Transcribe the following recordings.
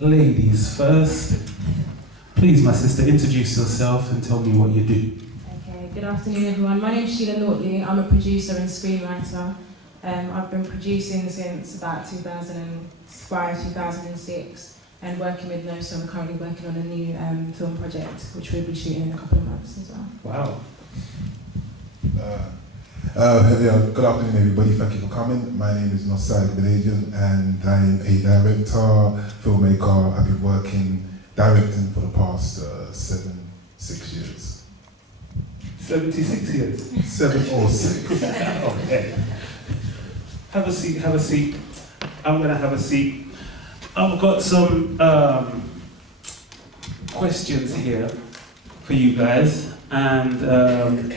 Ladies first. Please, my sister, introduce yourself and tell me what you do. Okay, good afternoon everyone. My name is Sheila Nortley. I'm a producer and screenwriter. I've been producing since about 2005, 2006 and working with Nosa. I'm currently working on a new film project which we'll be shooting in a couple of months as well. Wow. Good afternoon everybody, thank you for coming. My name is Nosai Beladian and I'm a director, filmmaker. I've been directing for the past 6 years. 76 years? 7 or 6. Okay. Have a seat, have a seat. I'm gonna have a seat. I've got some questions here for you guys, and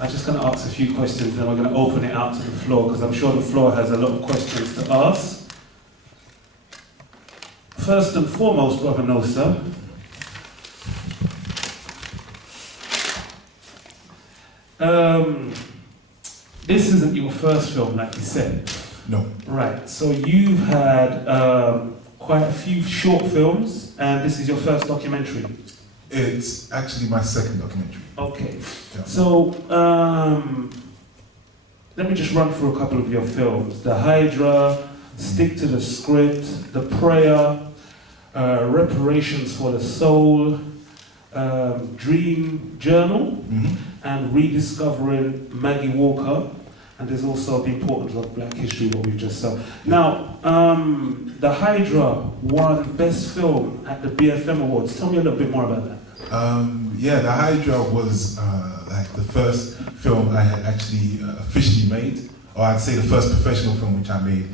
I'm just going to ask a few questions, then we're going to open it out to the floor, because I'm sure the floor has a lot of questions to ask. First and foremost, Ravenosa, this isn't your first film, like you said. No. Right, so you've had quite a few short films, and this is your first documentary. It's actually my second documentary. Okay, Yeah. so let me just run through a couple of your films. The Hydra, Stick to the Script, The Prayer, Reparations for the Soul, Dream Journal, and Rediscovering Maggie Walker. And there's also the importance of Black history, what we've just said. Now, the Hydra won Best Film at the BFM Awards. Tell me a little bit more about that. Yeah, The Hydra was like the first film I had actually officially made, or I'd say the first professional film which I made.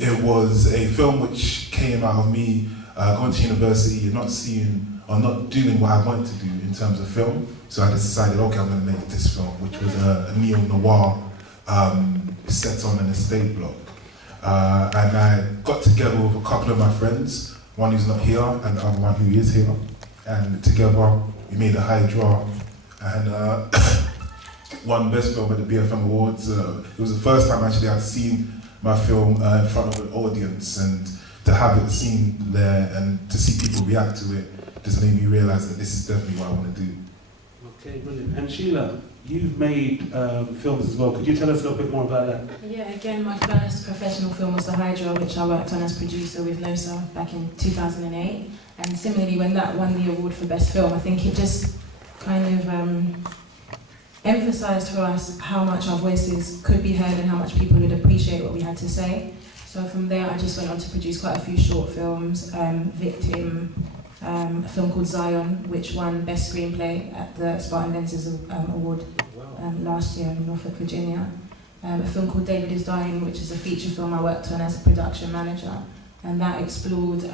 It was a film which came out of me going to university and not seeing or not doing what I wanted to do in terms of film. So I just decided, okay, I'm going to make this film, which was a neo-noir set on an estate block. And I got together with a couple of my friends, one who's not here and the other one who is here. And together we made a Hydra and won Best Film at the BFM Awards. It was the first time actually I'd seen my film in front of an audience, and to have it seen there and to see people react to it just made me realise that this is definitely what I want to do. Okay, brilliant. And Sheila, you've made films as well. Could you tell us a little bit more about that? Yeah, again, my first professional film was The Hydra, which I worked on as producer with Nosa back in 2008. And similarly, when that won the award for Best Film, I think it just kind of emphasised for us how much our voices could be heard and how much people would appreciate what we had to say. So from there, I just went on to produce quite a few short films, Victim, a film called Zion, which won Best Screenplay at the Spartan Lenses Award last year in Norfolk, Virginia. A film called David is Dying, which is a feature film I worked on as a production manager. And that explored, it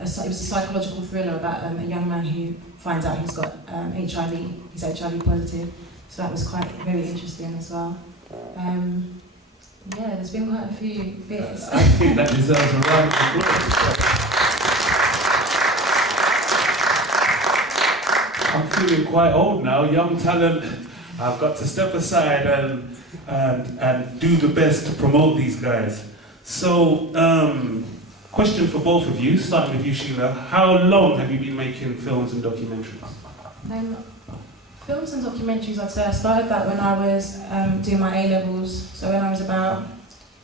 was a psychological thriller about a young man who finds out he's got HIV, he's HIV positive. So that was quite very interesting as well. Yeah, there's been quite a few bits. I think that deserves a round of applause. I'm feeling quite old now, young talent. I've got to step aside and do the best to promote these guys. So, question for both of you, starting with you, Sheila. How long have you been making films and documentaries? Films and documentaries, I'd say I started that when I was doing my A-levels. So when I was about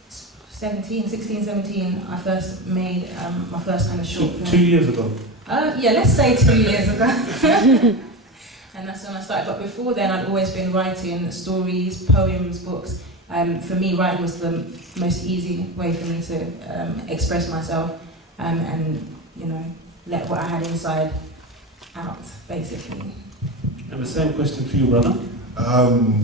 16, 17, I first made my first kind of short film. 2 years ago? Yeah, let's say 2 years ago. And that's when I started. But before then, I'd always been writing stories, poems, books. For me, writing was the most easy way for me to express myself and, you know, let what I had inside out, basically. And the same question for you, brother.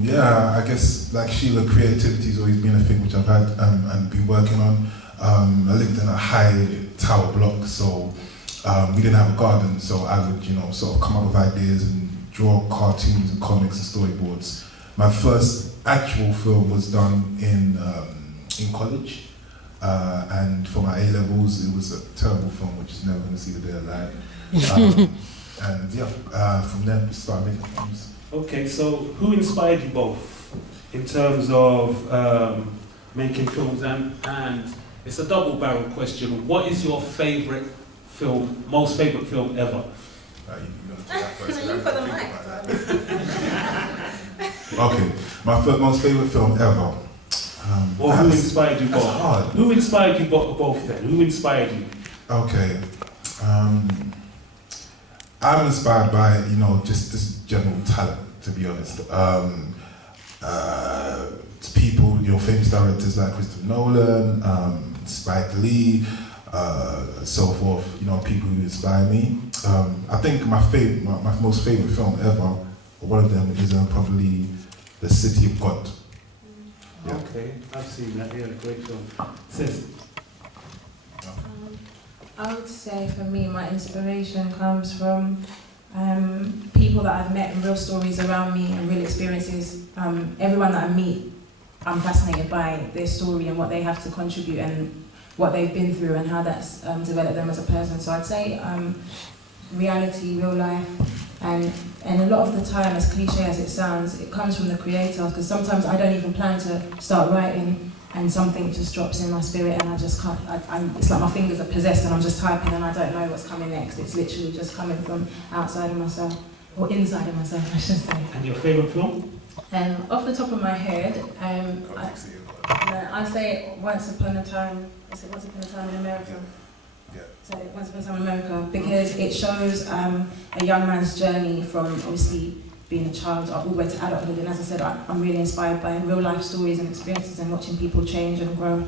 Yeah, I guess like Sheila, creativity's always been a thing which I've had and been working on. I lived in a high tower block, so we didn't have a garden, so I would, you know, sort of come up with ideas and draw cartoons and comics and storyboards. My first actual film was done in college, and for my A-levels, it was a terrible film which is never going to see the day of light. And yeah, from there we started making films. Okay, so who inspired you both in terms of making films and It's a double-barrel question. What is your favourite film, most favourite film ever? You've got the mic. Okay, my most favourite film ever. Or who inspired you that's both? hard. Who inspired you both then? Who inspired you? Okay. I'm inspired by, just this general talent, to be honest. It's people, famous directors like Christopher Nolan, Spike Lee, so forth, people who inspire me. I think my most favorite film ever, one of them is probably The City of God. Yeah. Okay, I've seen that, yeah, great film. Sis? I would say for me, my inspiration comes from people that I've met and real stories around me and real experiences. Everyone that I meet, I'm fascinated by their story and what they have to contribute and what they've been through and how that's developed them as a person. So I'd say reality, real life, and a lot of the time, as cliche as it sounds, it comes from the creator, because sometimes I don't even plan to start writing and something just drops in my spirit and I just can't, it's like my fingers are possessed and I'm just typing and I don't know what's coming next. It's literally just coming from outside of myself, or inside of myself, I should say. And your favourite film? Off the top of my head, I say Once Upon a Time in America. Yeah. So Once Upon a Time in America, because it shows a young man's journey from obviously being a child all the way to adulthood, and as I said, I'm really inspired by real life stories and experiences and watching people change and grow.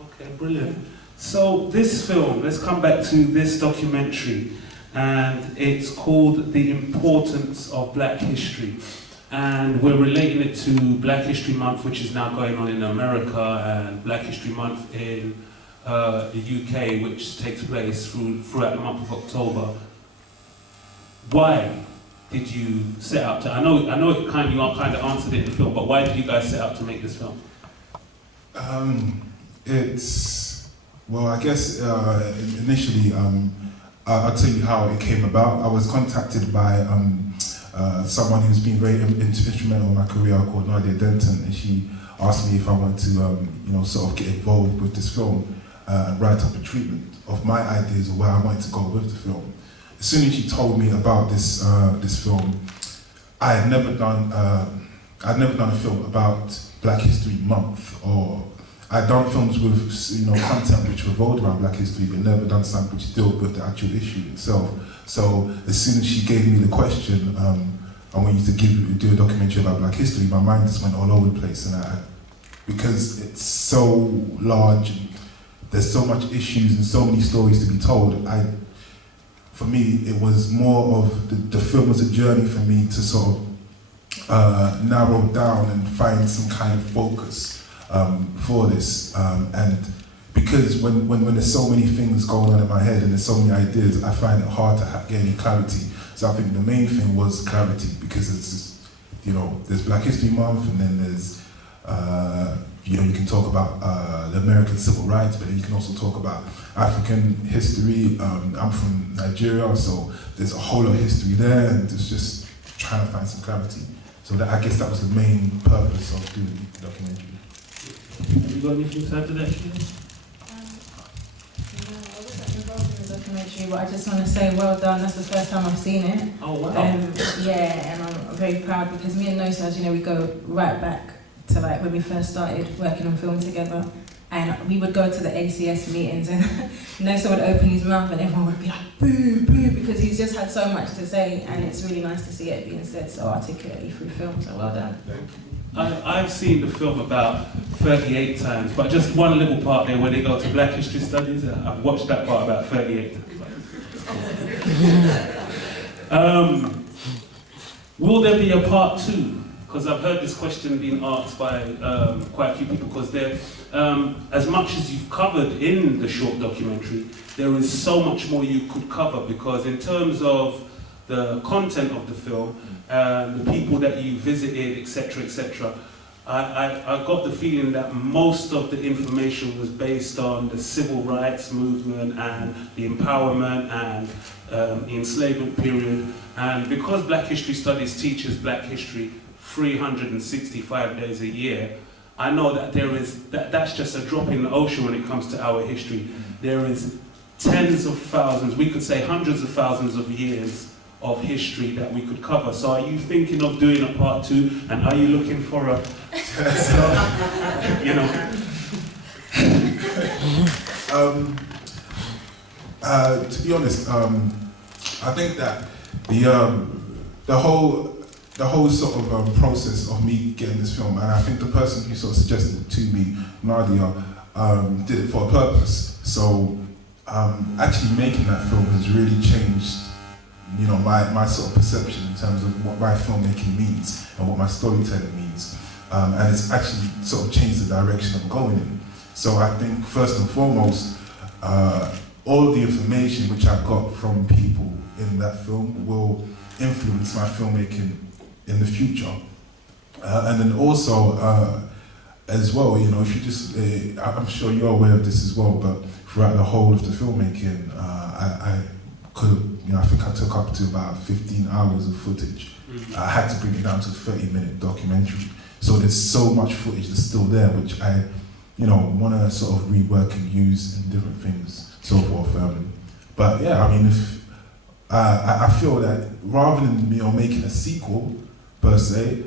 Okay, brilliant. So this film, let's come back to this documentary, and it's called The Importance of Black History. And we're relating it to Black History Month, which is now going on in America, and Black History Month in the UK, which takes place throughout the month of October. Why did you set out to? I know you kind of answered it in the film, but why did you guys set out to make this film? I guess initially, I'll tell you how it came about. I was contacted by someone who's been very instrumental in my career called Nadia Denton, and she asked me if I wanted to, sort of get involved with this film and write up a treatment of my ideas of where I wanted to go with the film. As soon as she told me about this film, I had never done a film about Black History Month, or I'd done films with content which revolved around Black history, but never done something which dealt with the actual issue itself. So as soon as she gave me the question, I want you to do a documentary about Black history, my mind just went all over the place, and because it's so large, and there's so much issues and so many stories to be told. For me, it was more of the film was a journey for me to sort of narrow down and find some kind of focus for this. And because when there's so many things going on in my head and there's so many ideas, I find it hard to get any clarity. So I think the main thing was clarity, because it's just, there's Black History Month, and then there's you can talk about the American civil rights, but then you can also talk about African history. I'm from Nigeria, so there's a whole lot of history there, and it's just trying to find some clarity. So I guess that was the main purpose of doing the documentary. Have you got anything to add to that, Shane? No, I wasn't involved in the documentary, but I just want to say well done. That's the first time I've seen it. Oh, wow. Yeah, and I'm very proud, because me and Nosa, as we go right back to like when we first started working on film together, and we would go to the ACS meetings and Nosa would open his mouth and everyone would be like boo, boo, because he's just had so much to say, and it's really nice to see it being said so articulately through film, so well done. Thank you. I've seen the film about 38 times, but just one little part there where they go to Black History Studies, I've watched that part about 38 times. Will there be a part 2? Because I've heard this question being asked by quite a few people, because as much as you've covered in the short documentary, there is so much more you could cover, because in terms of the content of the film, the people that you visited, etc., I got the feeling that most of the information was based on the civil rights movement and the empowerment and the enslavement period. And because Black History Studies teaches Black history 365 days a year, I know that that's just a drop in the ocean when it comes to our history. There is tens of thousands, we could say hundreds of thousands of years of history that we could cover. So are you thinking of doing a part 2, and are you looking for a, you know? To be honest, I think that the whole sort of process of me getting this film, and I think the person who sort of suggested it to me, Nadia, did it for a purpose. So actually making that film has really changed, you know, my sort of perception in terms of what my filmmaking means and what my storytelling means, and it's actually sort of changed the direction I'm going in. So I think first and foremost, all of the information which I got from people in that film will influence my filmmaking in the future. And then also, as well, you know, if you just, I'm sure you're aware of this as well, but throughout the whole of the filmmaking, I could, you know, I think I took up to about 15 hours of footage. I had to bring it down to a 30-minute documentary. So there's so much footage that's still there, which I, you know, want to sort of rework and use in different things, so forth. But yeah, I mean, if I feel that rather than, you know, making a sequel per se,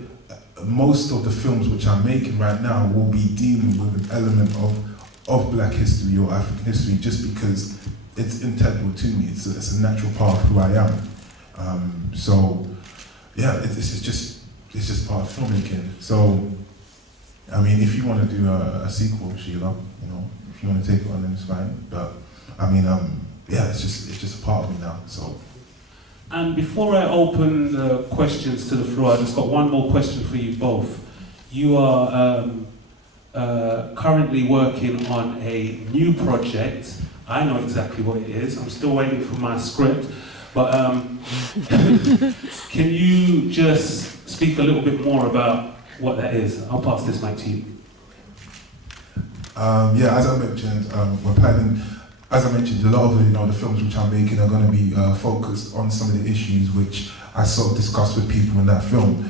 most of the films which I'm making right now will be dealing with an element of Black history or African history, just because it's integral to me. It's a natural part of who I am. So yeah, it's just part of filmmaking. So I mean, if you want to do a sequel, Sheila, you know, if you want to take it on, then it's fine. But I mean, yeah, it's just a part of me now. So. And before I open the questions to the floor, I just got one more question for you both. You are currently working on a new project. I know exactly what it is. I'm still waiting for my script. But can you just speak a little bit more about what that is? I'll pass this mic to you. Yeah, as I mentioned, we're planning. As I mentioned, a lot of the films which I'm making are going to be focused on some of the issues which I sort of discussed with people in that film.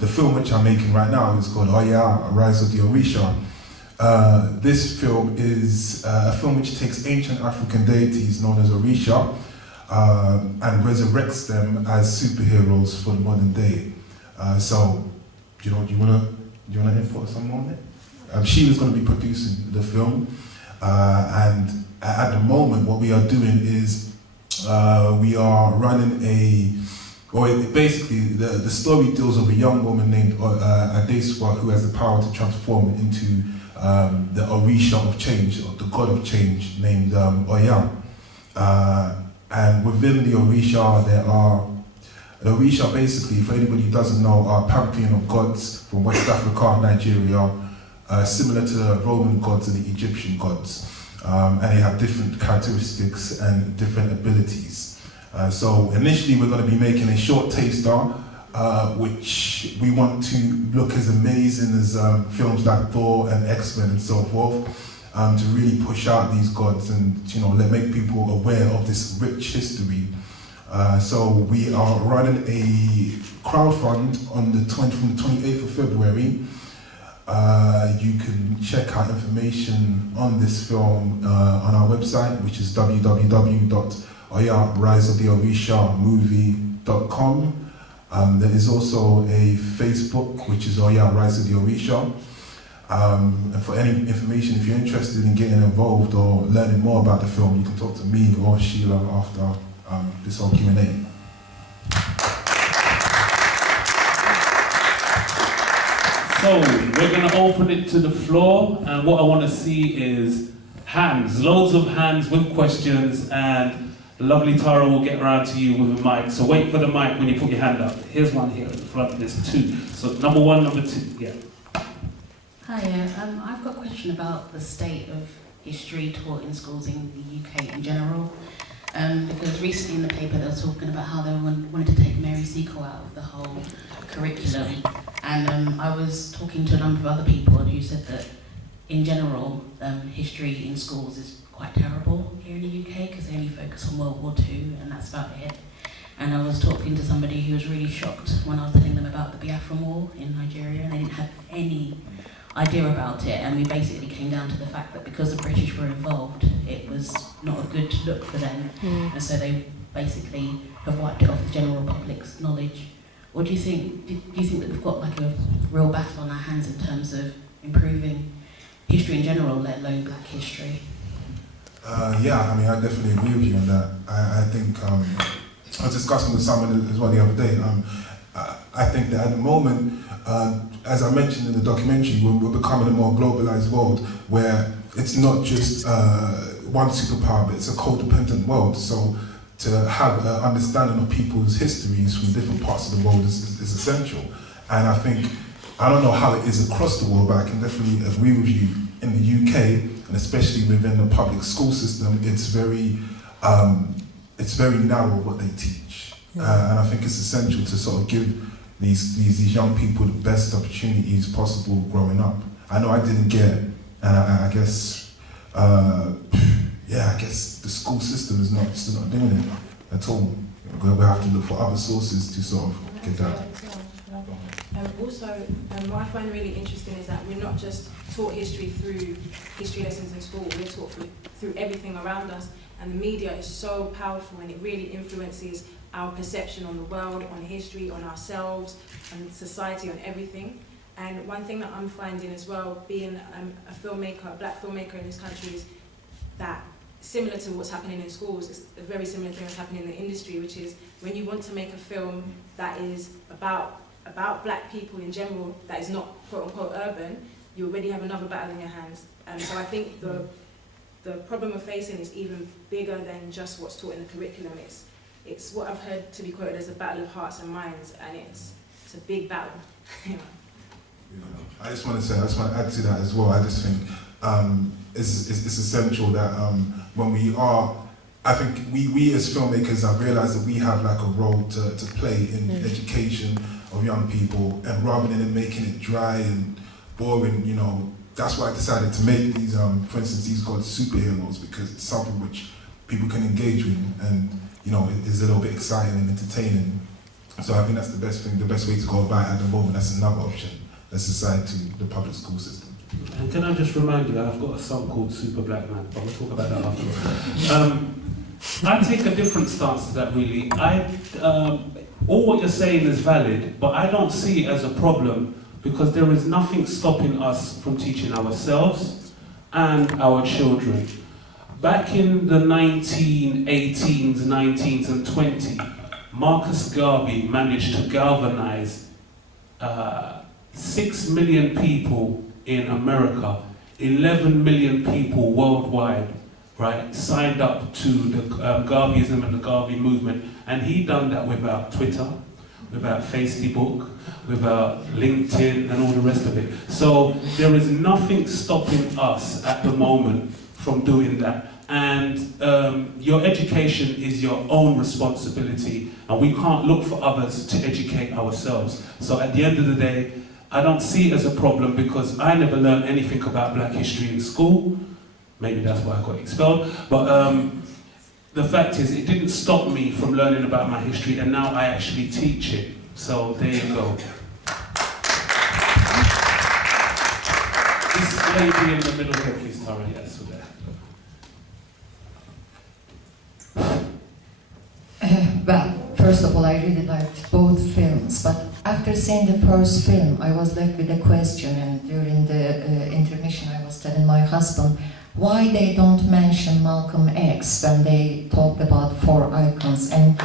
The film which I'm making right now is called Rise of the Orisha. This film is a film which takes ancient African deities known as Orisha and resurrects them as superheroes for the modern day. So, do you want to input some more on it? She was going to be producing the film, and at the moment, what we are doing is we are running basically the story deals with a young woman named Adeswa who has the power to transform into the Orisha of change, or the god of change, named Oya. And within the Orisha, the Orisha basically, for anybody who doesn't know, are a pantheon of gods from West Africa, Nigeria, similar to the Roman gods and the Egyptian gods. And they have different characteristics and different abilities. So initially we're going to be making a short taster, which we want to look as amazing as films like Thor and X-Men and so forth, to really push out these gods and make people aware of this rich history. So we are running a crowdfund on the 28th of February. You can check out information on this film on our website, which is www.riseoftheorishamovie.com. There is also a Facebook, which is Rise of the Orisha. And for any information, if you're interested in getting involved or learning more about the film, you can talk to me or Sheila after this whole Q&A. So we're going to open it to the floor, and what I want to see is hands, loads of hands with questions, and the lovely Tara will get around to you with a mic. So wait for the mic when you put your hand up. Here's one here at the front, there's two. So number one, number two, yeah. Hi, I've got a question about the state of history taught in schools in the UK in general. Because recently in the paper they were talking about how they wanted to take Mary Seacole out of the whole curriculum. And I was talking to a number of other people who said that in general, history in schools is quite terrible here in the UK because they only focus on World War II and that's about it. And I was talking to somebody who was really shocked when I was telling them about the Biafran War in Nigeria, and they didn't have any idea about it, and we basically came down to the fact that because the British were involved, it was not a good look for them, and so they basically have wiped it off the general public's knowledge. Or do you think that we've got like a real battle on our hands in terms of improving history in general, let alone Black history? Yeah, I mean, I definitely agree with you on that. I think I was discussing with someone as well the other day. I think that at the moment, as I mentioned in the documentary, we're becoming a more globalized world where it's not just one superpower, but it's a codependent world. So to have an understanding of people's histories from different parts of the world is essential. And I think, I don't know how it is across the world, but I can definitely agree with you in the UK, and especially within the public school system, it's very narrow what they teach. And I think it's essential to sort of give these young people the best opportunities possible growing up. I know I didn't get, and I guess, I guess the school system is still not doing it at all. We have to look for other sources to sort of get that. Also, what I find really interesting is that we're not just taught history through history lessons in school, we're taught through everything around us, and the media is so powerful and it really influences our perception on the world, on history, on ourselves, on society, on everything. And one thing that I'm finding as well, being a filmmaker, a Black filmmaker in this country, is that similar to what's happening in schools, it's a very similar thing that's happening in the industry, which is when you want to make a film that is about Black people in general, that is not quote-unquote urban, you already have another battle in your hands. So I think the problem we're facing is even bigger than just what's taught in the curriculum. It's what I've heard to be quoted as a battle of hearts and minds, and it's a big battle. I just want to add to that as well. I just think it's essential that when we are, I think we as filmmakers have realised that we have like a role to play in education of young people, and rather than making it dry and boring, that's why I decided to make these, for instance, these called superheroes, because it's something which people can engage with, and it is a little bit exciting and entertaining. So I think that's the best thing, the best way to go about it at the moment. That's another option that's aside to the public school system. And can I just remind you, I've got a song called Super Black Man, but we'll talk about that after. I take a different stance to that, really. All what you're saying is valid, but I don't see it as a problem, because there is nothing stopping us from teaching ourselves and our children. Back in the 1918s, 19s and 20s, Marcus Garvey managed to galvanize 6 million people in America, 11 million people worldwide, right, signed up to the Garveyism and the Garvey movement. And he done that without Twitter, without Facebook, without LinkedIn and all the rest of it. So there is nothing stopping us at the moment from doing that. And your education is your own responsibility, and we can't look for others to educate ourselves. So at the end of the day, I don't see it as a problem, because I never learned anything about Black history in school. Maybe that's why I got expelled. But the fact is, it didn't stop me from learning about my history, and now I actually teach it. So there you go. This lady in the middle here, please, Tara, yes, with that. Well, first of all, I really liked both films, but after seeing the first film, I was left with a question, and during the intermission I was telling my husband why they don't mention Malcolm X when they talked about 4 icons, and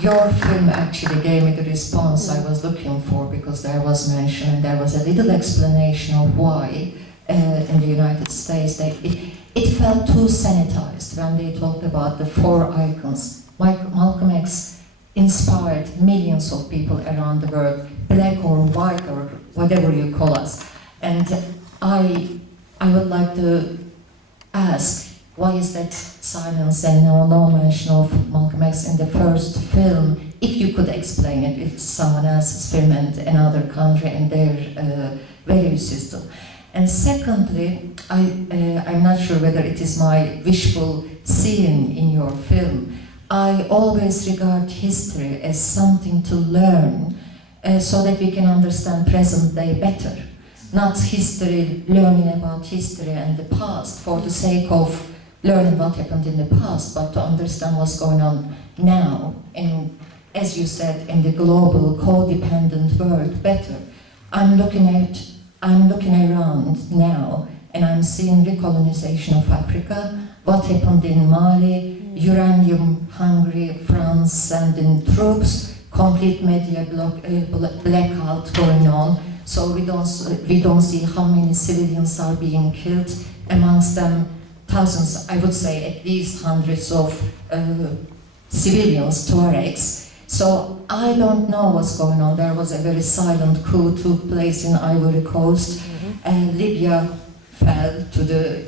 your film actually gave me the response I was looking for, because there was mention, and there was a little explanation of why in the United States it felt too sanitized when they talked about the 4 icons. Malcolm X inspired millions of people around the world, black or white or whatever you call us. And I would like to ask, why is that silence and no mention of Malcolm X in the first film? If you could explain it, it's someone else's film and another country and their value system. And secondly, I'm not sure whether it is my visual seeing in your film. I always regard history as something to learn so that we can understand present day better. not history, learning about history and the past for the sake of learning what happened in the past, but to understand what's going on now, and as you said, in the global codependent world better. I'm looking around now, and I'm seeing recolonization of Africa, what happened in Mali, uranium hungry France sending troops, complete media blackout going on. So we don't see how many civilians are being killed, amongst them thousands, I would say at least hundreds of civilians, Tuaregs. So I don't know what's going on. There was a very silent coup took place in Ivory Coast, and Libya fell to the,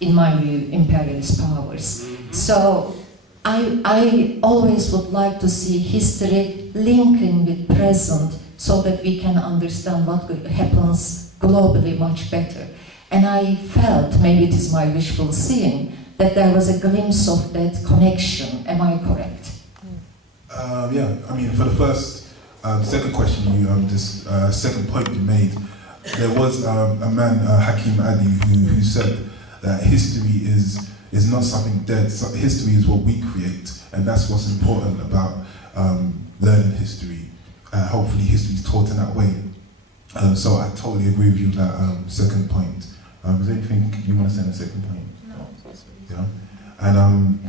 in my view, imperialist powers. So I always would like to see history linking with present so that we can understand what happens globally much better. And I felt, maybe it is my wishful seeing, that there was a glimpse of that connection. Am I correct? Yeah, I mean, for the first, second question second point you made, there was a man, Hakim Ali, who said that history is not something dead. So history is what we create, and that's what's important about learning history. Hopefully history is taught in that way. So I totally agree with you with that second point. Is there anything you want to say on the second point? No. Yeah. And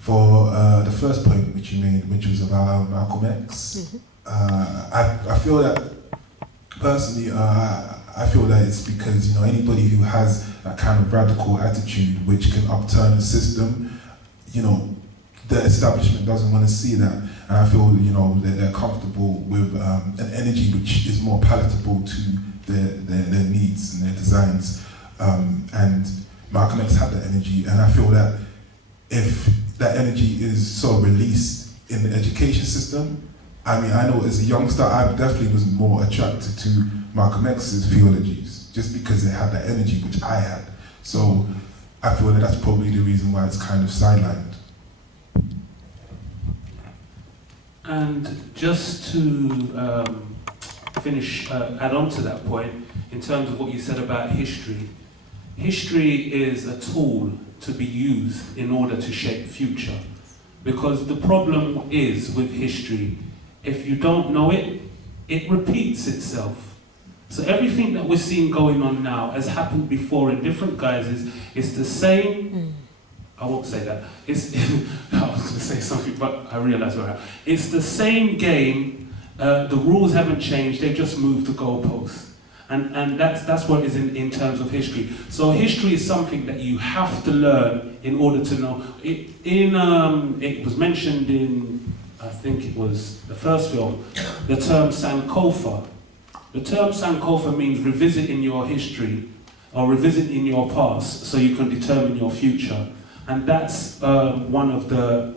for the first point which you made, which was about Malcolm X, I feel that, personally, I feel that it's because, you know, anybody who has that kind of radical attitude which can upturn a system, you know, the establishment doesn't want to see that. And I feel, you know, that they're comfortable with an energy which is more palatable to their needs and their designs. And Malcolm X had that energy, and I feel that if that energy is sort of released in the education system, I mean, I know as a youngster, I definitely was more attracted to Malcolm X's theologies, just because it had that energy which I had. So I feel that that's probably the reason why it's kind of sidelined. And just to finish, add on to that point, in terms of what you said about history, history is a tool to be used in order to shape future. Because the problem is with history, if you don't know it, it repeats itself. So everything that we're seeing going on now has happened before in different guises. It's the same, I won't say that. I was going to say something, but I realised where I am. It's the same game, the rules haven't changed, they've just moved the goalposts. And that's what it is in terms of history. So history is something that you have to learn in order to know. It was mentioned in, I think it was the first film, the term Sankofa. The term Sankofa means revisiting your history or revisiting your past so you can determine your future. And that's one of the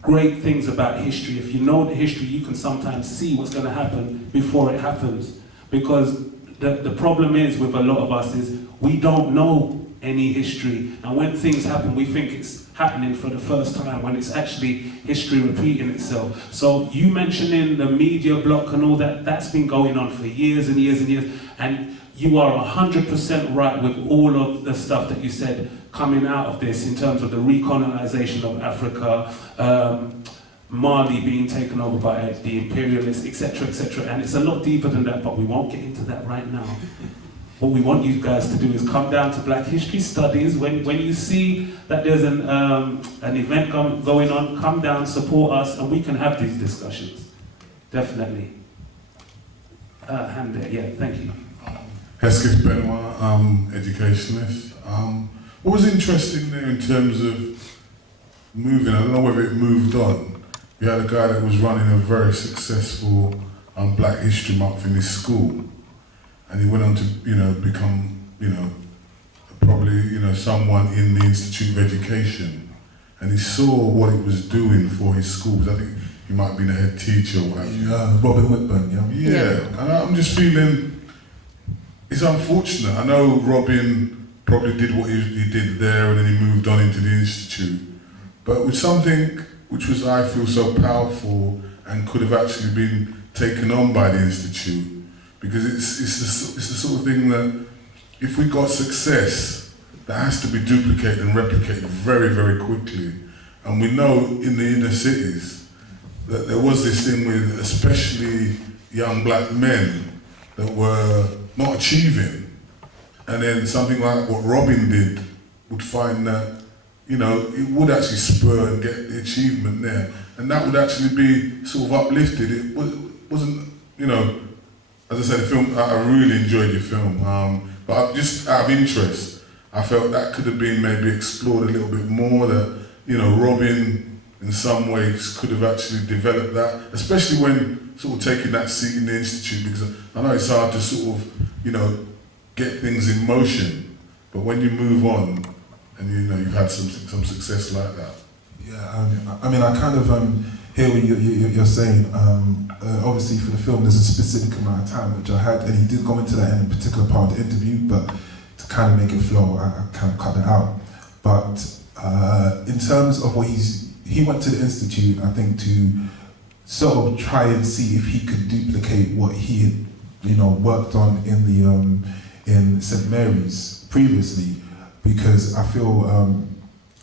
great things about history. If you know the history, you can sometimes see what's going to happen before it happens. Because the problem is with a lot of us is we don't know any history, and when things happen we think it's happening for the first time when it's actually history repeating itself. So you mentioning the media block and all that, that's been going on for years and years and years, and you are 100% right with all of the stuff that you said coming out of this in terms of the recolonization of Africa, Mali being taken over by the imperialists, etc., etc. And it's a lot deeper than that, but we won't get into that right now. What we want you guys to do is come down to Black History Studies. When you see that there's an event going on, come down, support us, and we can have these discussions. Definitely. Hand there, yeah, thank you. Hesketh Benoit, educationalist. What was interesting there in terms of moving, I don't know whether it moved on. We had a guy that was running a very successful Black History Month in his school, and he went on to, become, probably, someone in the Institute of Education, and he saw what it was doing for his schools. I think he might have been a head teacher or whatever. Yeah, Robin Whitburn, yeah. Yeah, and I'm just feeling it's unfortunate. I know Robin probably did what he did there, and then he moved on into the Institute, but with something which was, I feel, so powerful and could have actually been taken on by the Institute, because it's the sort of thing that if we got success, that has to be duplicated and replicated very, very quickly. And we know in the inner cities that there was this thing with especially young black men that were not achieving. And then something like what Robin did would find that, you know, it would actually spur and get the achievement there. And that would actually be sort of uplifted. It wasn't, you know, as I said, the film, I really enjoyed your film. But just out of interest, I felt that could have been maybe explored a little bit more, that, you know, Robin in some ways could have actually developed that, especially when sort of taking that seat in the Institute, because I know it's hard to sort of, you know, get things in motion, but when you move on and, you know, you've had some success like that. Yeah, I mean, I kind of hear what you're saying. Obviously, for the film, there's a specific amount of time which I had, and he did go into that in a particular part of the interview, but to kind of make it flow, I kind of cut it out. But in terms of what he went to the Institute, I think, to sort of try and see if he could duplicate what he had, you know, worked on in the in St. Mary's previously, because I feel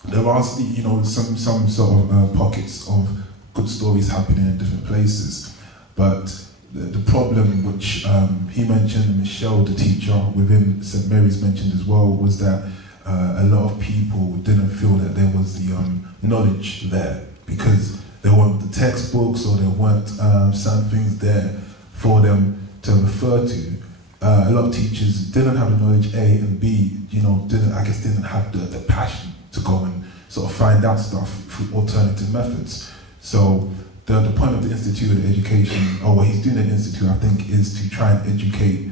there are, you know, some sort of pockets of good stories happening in different places, but the problem which he mentioned, Michelle, the teacher within St. Mary's, mentioned as well, was that a lot of people didn't feel that there was the knowledge there, because there weren't the textbooks, or there weren't certain things there for them to refer to. A lot of teachers didn't have the knowledge, A, and B, you know, didn't have the passion to go and sort of find out stuff through alternative methods. So the point of the Institute of Education, or what he's doing at the Institute, I think, is to try and educate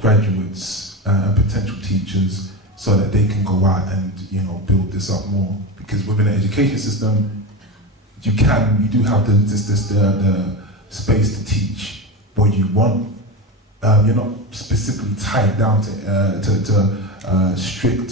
graduates and potential teachers so that they can go out and, you know, build this up more. Because within the education system, you do have the space to teach what you want. You're not specifically tied down to strict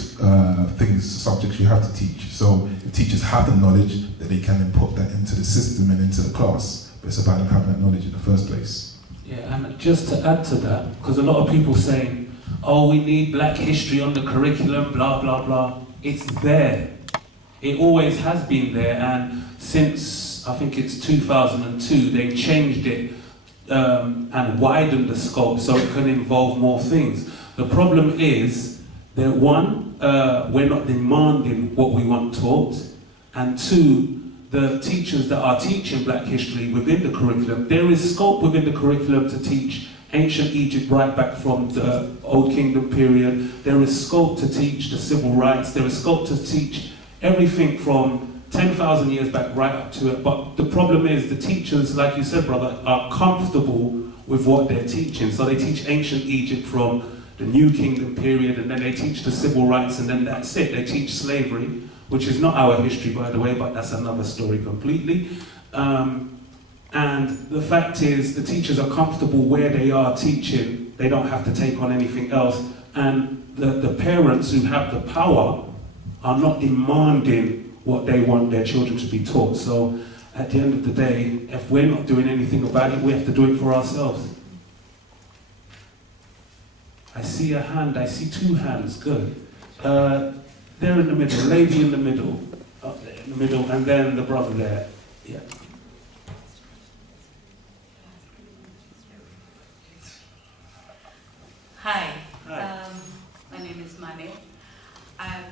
subjects you have to teach. So the teachers have the knowledge that they can then put that into the system and into the class, but it's about them having that knowledge in the first place. Yeah, and just to add to that, because a lot of people saying, oh, we need black history on the curriculum, blah, blah, blah. It's there. It always has been there, and since, I think it's 2002, they changed it and widened the scope so it can involve more things. The problem is that, one, we're not demanding what we want taught, and two, the teachers that are teaching black history within the curriculum, there is scope within the curriculum to teach ancient Egypt right back from the Old Kingdom period. There is scope to teach the civil rights. There is scope to teach everything from 10,000 years back right up to it. But the problem is the teachers, like you said, brother, are comfortable with what they're teaching. So they teach ancient Egypt from the New Kingdom period, and then they teach the civil rights, and then that's it. They teach slavery, which is not our history, by the way, but that's another story completely. And the fact is, the teachers are comfortable where they are teaching. They don't have to take on anything else. And the parents who have the power are not demanding what they want their children to be taught. So at the end of the day, if we're not doing anything about it, we have to do it for ourselves. I see a hand, I see two hands, good. There in the middle, lady in the middle, up there in the middle, and then the brother there. Yeah. Hi. Hi. My name is Mane. I've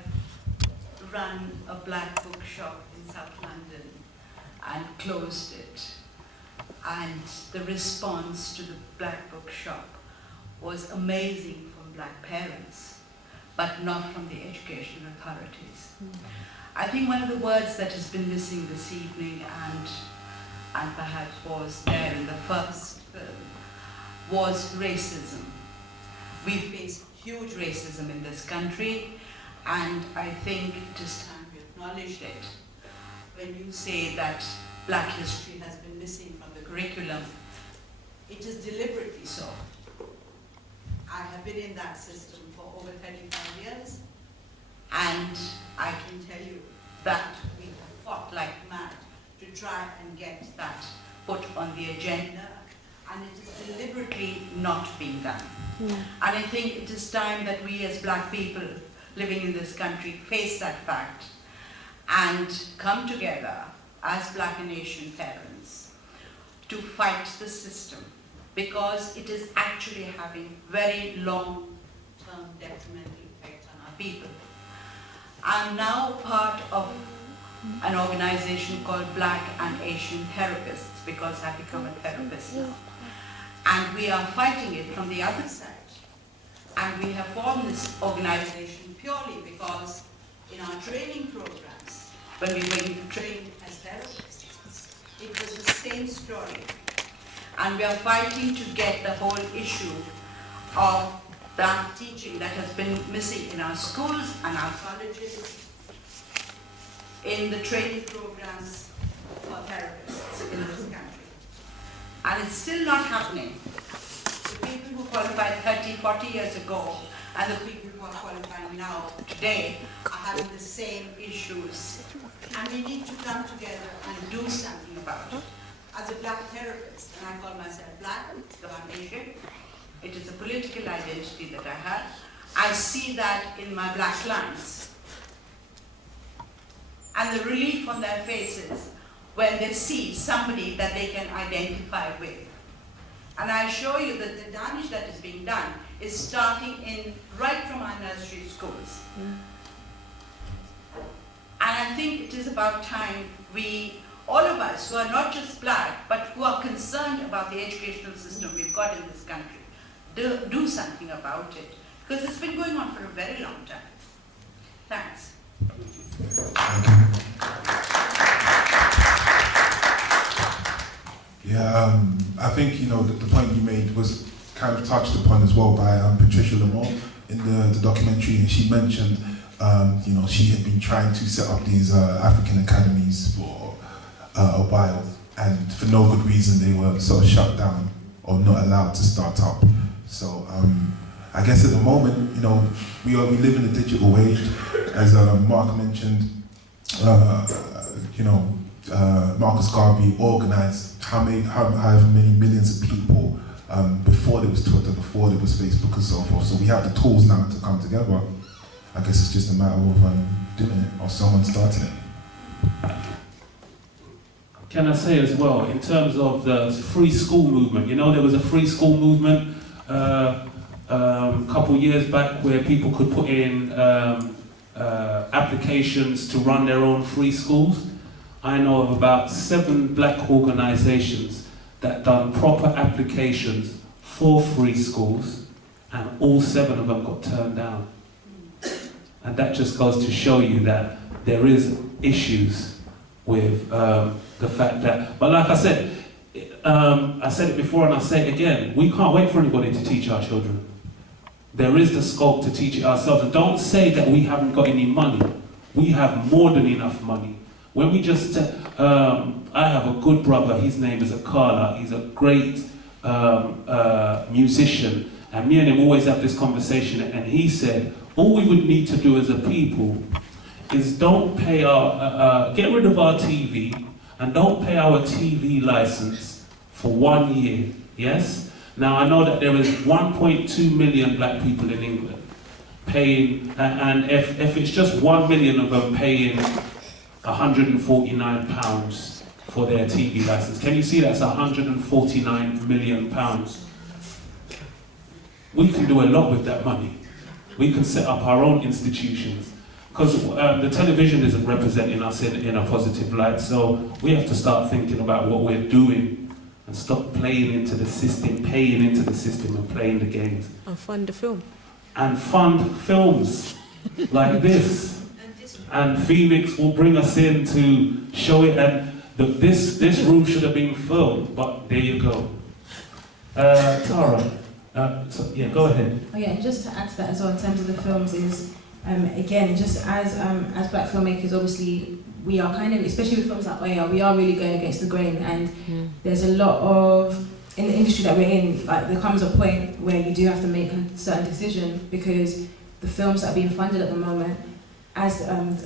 run a black bookshop in South London and closed it. And the response to the black bookshop was amazing from black parents, but not from the education authorities. I think one of the words that has been missing this evening and perhaps was there in the first film was racism. We face huge racism in this country, and I think it is time we acknowledge it. When you say that black history has been missing from the curriculum, it is deliberately so. I have been in that system for over 35 years, and I can tell you that we have fought like mad to try and get that put on the agenda, and it is deliberately not being done. And I think it is time that we as black people living in this country face that fact and come together as black and Asian parents to fight the system, because it is actually having very long-term detrimental effects on our people. I'm now part of an organization called Black and Asian Therapists, because I've become a therapist now. And we are fighting it from the other side. And we have formed this organization purely because in our training programs, when we were trained as therapists, it was the same story. And we are fighting to get the whole issue of black teaching that has been missing in our schools and our colleges, in the training programs for therapists in this country. And it's still not happening. The people who qualified 30, 40 years ago and the people who are qualifying now, today, are having the same issues. And we need to come together and do something about it. As a black therapist, and I call myself black, I'm Asian, it is a political identity that I have. I see that in my black clients. And the relief on their faces when they see somebody that they can identify with. And I assure you that the damage that is being done is starting right from our nursery schools. And I think it is about time all of us who are not just black, but who are concerned about the educational system we've got in this country, do something about it. Because it's been going on for a very long time. Thanks. Yeah, I think, the point you made was kind of touched upon as well by Patricia Lamont in the documentary, and she mentioned, she had been trying to set up these African academies for a while, and for no good reason they were sort of shut down or not allowed to start up. So I guess at the moment, we live in a digital age, as Mark mentioned. Marcus Garvey organized however many millions of people before there was Twitter, before there was Facebook and so forth. So we have the tools now to come together. I guess it's just a matter of doing it, or someone starting it. Can I say as well, in terms of the free school movement, there was a free school movement a couple years back where people could put in applications to run their own free schools. I know of about 7 black organizations that done proper applications for free schools, and all 7 of them got turned down. And that just goes to show you that there is issues with the fact that, but like I said it before and I say it again, we can't wait for anybody to teach our children. There is the scope to teach it ourselves. And don't say that we haven't got any money. We have more than enough money. When we just, I have a good brother, his name is Akala, he's a great musician, and me and him always have this conversation, and he said, all we would need to do as a people is don't pay get rid of our TV, and don't pay our TV license for 1 year, yes? Now I know that there is 1.2 million black people in England paying, and if it's just 1 million of them paying £149 for their TV license. Can you see that's £149 million? We can do a lot with that money. We can set up our own institutions. Because the television isn't representing us in a positive light, so we have to start thinking about what we're doing and stop playing into the system, paying into the system and playing the games. And fund the film. And fund films like this. And Phoenix will bring us in to show it, and this room should have been filmed, but there you go. Tara, go ahead. Oh yeah, and just to add to that as well in terms of the films is, again, just as black filmmakers, obviously we are kind of, especially with films like Oya, we are really going against the grain, and there's a lot of, in the industry that we're in, like there comes a point where you do have to make a certain decision, because the films that are being funded at the moment, as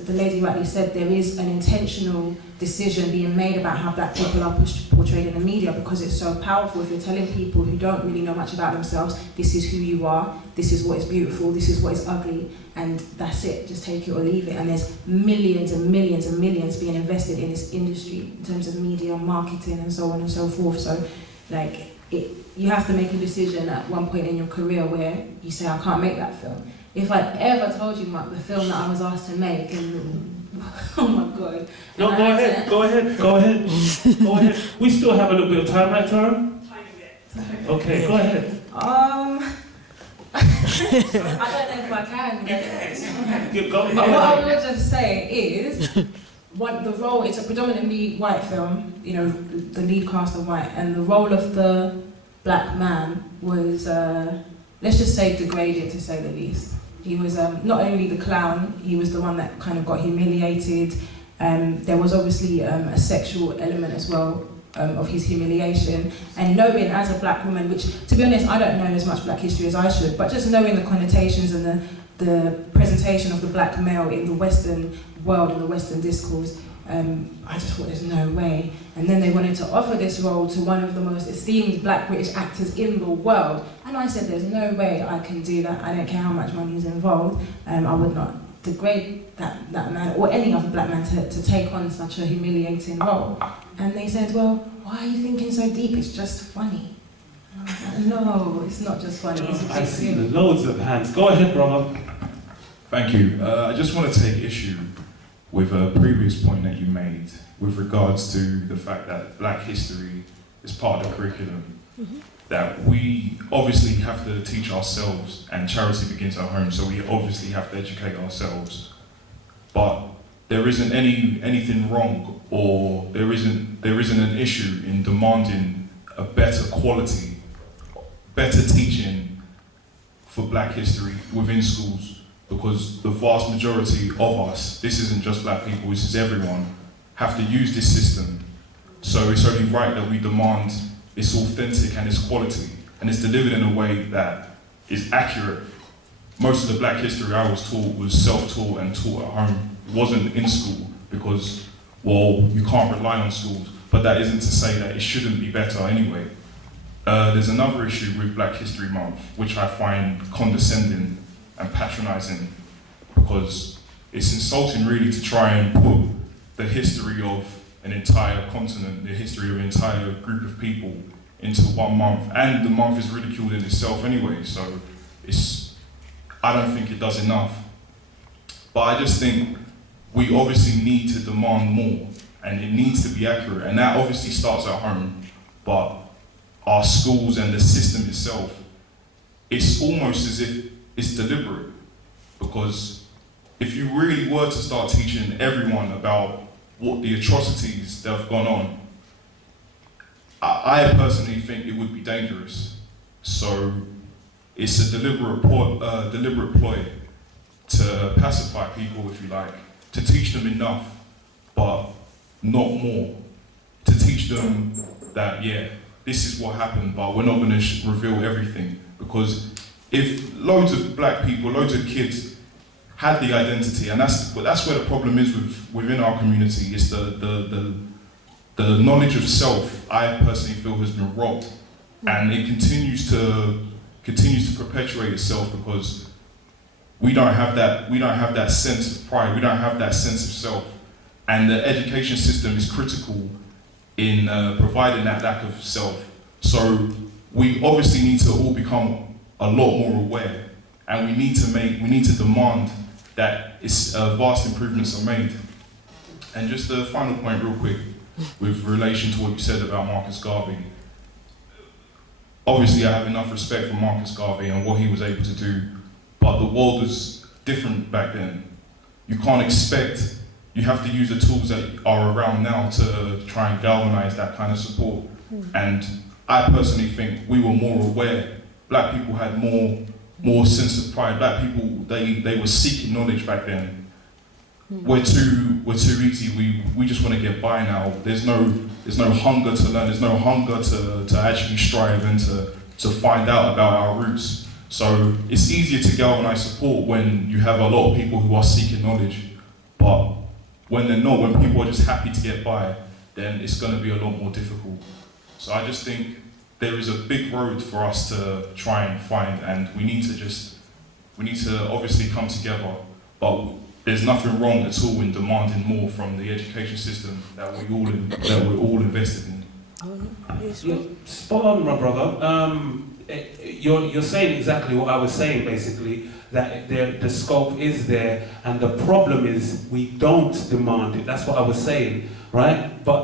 the lady rightly said, there is an intentional decision being made about how black people are portrayed in the media, because it's so powerful. If you're telling people who don't really know much about themselves, this is who you are, this is what is beautiful, this is what is ugly, and that's it, just take it or leave it. And there's millions and millions and millions being invested in this industry in terms of media, marketing, and so on and so forth. So, like, you have to make a decision at one point in your career where you say, I can't make that film. If I'd ever told you, Mark, the film that I was asked to make, and oh my God. No, go ahead. We still have a little bit of time, right, Tara? Tiny bit. Okay, go ahead. I don't know if I can. Go But what I will just say is, the role, it's a predominantly white film, you know, the lead cast are white, and the role of the black man was, let's just say, degraded, to say the least. He was not only the clown, he was the one that kind of got humiliated. There was obviously a sexual element as well of his humiliation. And knowing as a black woman, which, to be honest, I don't know as much black history as I should, but just knowing the connotations and the presentation of the black male in the Western world and the Western discourse, I just thought there's no way. And then they wanted to offer this role to one of the most esteemed black British actors in the world. And I said, there's no way I can do that. I don't care how much money is involved. I would not degrade that man or any other black man to take on such a humiliating role. And they said, well, why are you thinking so deep? It's just funny. And I was like, no, it's not just funny. It's I see loads of hands. Go ahead, brother. Thank you. I just want to take issue with a previous point that you made with regards to the fact that black history is part of the curriculum. Mm-hmm. That we obviously have to teach ourselves, and charity begins at home, so we obviously have to educate ourselves. But there isn't anything wrong, or there isn't an issue in demanding a better quality, better teaching for black history within schools, because the vast majority of us, this isn't just black people, this is everyone, have to use this system. So it's only right that we demand it's authentic and it's quality, and it's delivered in a way that is accurate. Most of the black history I was taught was self-taught and taught at home. It wasn't in school because, well, you can't rely on schools, but that isn't to say that it shouldn't be better anyway. There's another issue with Black History Month, which I find condescending and patronizing, because it's insulting really to try and put the history of an entire continent, the history of an entire group of people into 1 month, and the month is ridiculed in itself anyway, so I don't think it does enough. But I just think we obviously need to demand more, and it needs to be accurate, and that obviously starts at home, but our schools and the system itself, it's almost as if it's deliberate, because if you really were to start teaching everyone about what the atrocities that have gone on, I personally think it would be dangerous. So it's a deliberate ploy to pacify people, if you like, to teach them enough, but not more. To teach them that, yeah, this is what happened, but we're not going to reveal everything. Because if loads of black people, loads of kids had the identity, and that's where the problem is within our community, is the knowledge of self, I personally feel, has been robbed. And it continues to perpetuate itself because we don't have that sense of pride, we don't have that sense of self. And the education system is critical in providing that lack of self. So we obviously need to all become a lot more aware, and we need to demand that vast improvements are made. And just a final point real quick, with relation to what you said about Marcus Garvey. Obviously I have enough respect for Marcus Garvey and what he was able to do, but the world was different back then. You can't expect, you have to use the tools that are around now to try and galvanize that kind of support. And I personally think we were more aware. Black people had more sense of pride. Black people, they were seeking knowledge back then. We're too easy. We just want to get by now. There's no hunger to learn. There's no hunger to actually strive and to find out about our roots. So it's easier to galvanise support when you have a lot of people who are seeking knowledge, but when they're not, when people are just happy to get by, then it's going to be a lot more difficult. So I just think there is a big road for us to try and find, and we need to obviously come together, but there's nothing wrong at all in demanding more from the education system that we're all invested in. Yeah, spot on, my brother. You're saying exactly what I was saying, basically, that the scope is there, and the problem is we don't demand it. That's what I was saying, right? But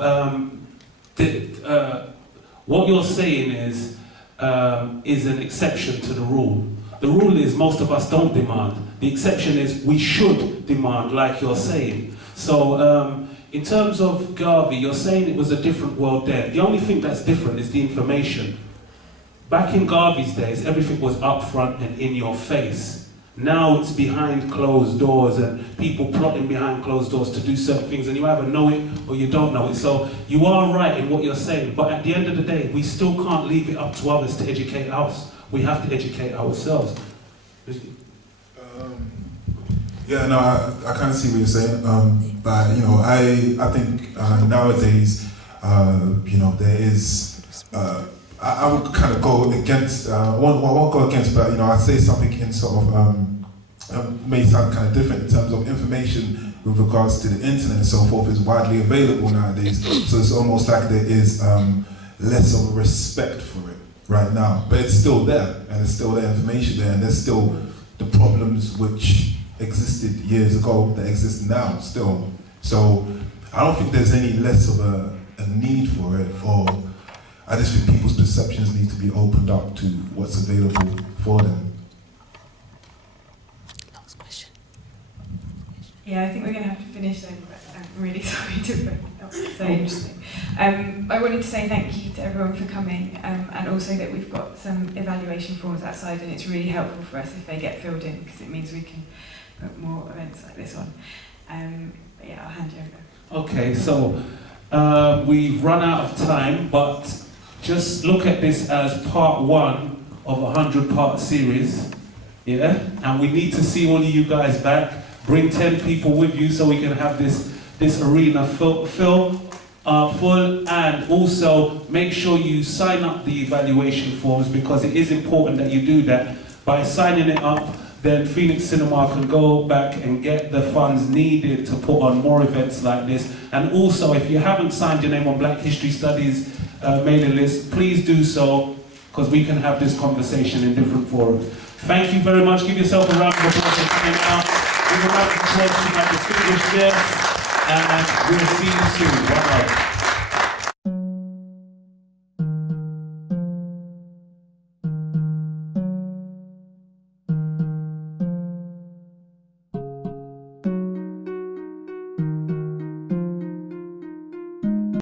what you're saying is an exception to the rule. The rule is most of us don't demand. The exception is we should demand, like you're saying. So in terms of Garvey, you're saying it was a different world then. The only thing that's different is the information. Back in Garvey's days, everything was upfront and in your face. Now it's behind closed doors and people plotting behind closed doors to do certain things, and you either know it or you don't know it. So you are right in what you're saying, but at the end of the day, we still can't leave it up to others to educate us. We have to educate ourselves. Yeah, no, I kind of see what you're saying, but you know, I think nowadays, you know, there is. I would kind of go against. I won't go against, but you know, I'd say something in sort of may sound kind of different in terms of information with regards to the internet and so forth is widely available nowadays. So it's almost like there is less of a respect for it right now, but it's still there, and it's still there, information there, and there's still the problems which existed years ago that exist now still. So I don't think there's any less of a need for it, or I just think people's perceptions need to be opened up to what's available for them. Last question. Yeah, I think we're going to have to finish then, but I'm really sorry to break it up. It's so interesting. I wanted to say thank you to everyone for coming, and also that we've got some evaluation forms outside, and it's really helpful for us if they get filled in, because it means we can put more events like this on. But yeah, I'll hand you over. Okay, so we've run out of time, but just look at this as part one of a 100-part series, yeah? And we need to see all of you guys back. Bring 10 people with you so we can have this arena full, and also make sure you sign up the evaluation forms, because it is important that you do that. By signing it up, then Phoenix Cinema can go back and get the funds needed to put on more events like this. And also, if you haven't signed your name on Black History Studies mailing list, please do so, because we can have this conversation in different forums. Thank you very much. Give yourself a round of applause for coming out. Give a round of applause to my distinguished guests, and we'll see you soon. Bye-bye.